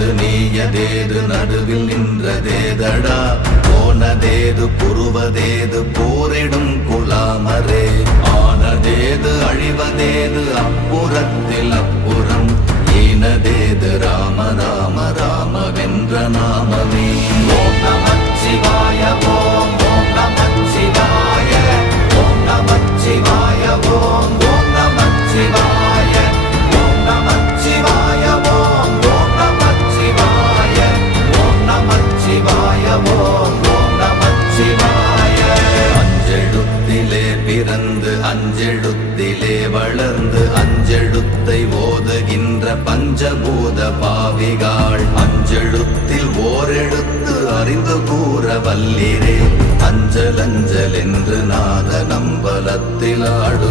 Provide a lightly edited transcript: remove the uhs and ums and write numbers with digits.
ஆனதேது நீயதேது நடுவில் நின்றதேதடா போனதேது புருவதேது போரிடும் குலாமரே ஆனதேது அழிவதேது அப்புறத்தில் அப்புறம் ஈனதேது ராம ராம ராமவென்ற நாமமே ஓம் நமச்சிவாய ஓம் ஓம் நமச்சிவாய ஓம் நமச்சிவாய ஓம் ஓம் நமச்சிவாய ஓம் நமச்சிவாய ஓம் ஓம் நமச்சிவாய ஓம் நமச்சிவாய ஓம் ஓம் நமச்சிவாய அஞ்செழுத்திலே பிறந்து அஞ்செழுத்திலே வளர்ந்து அஞ்செழுத்தை ஓதுகின்ற பஞ்சபூத பாவிகாள் அஞ்செழுத்தில் ஓரெழுத்து அறிந்து கூற வல்லிரே அஞ்சல் அஞ்சல் என்று நாத நம்பலத்தில் ஆடு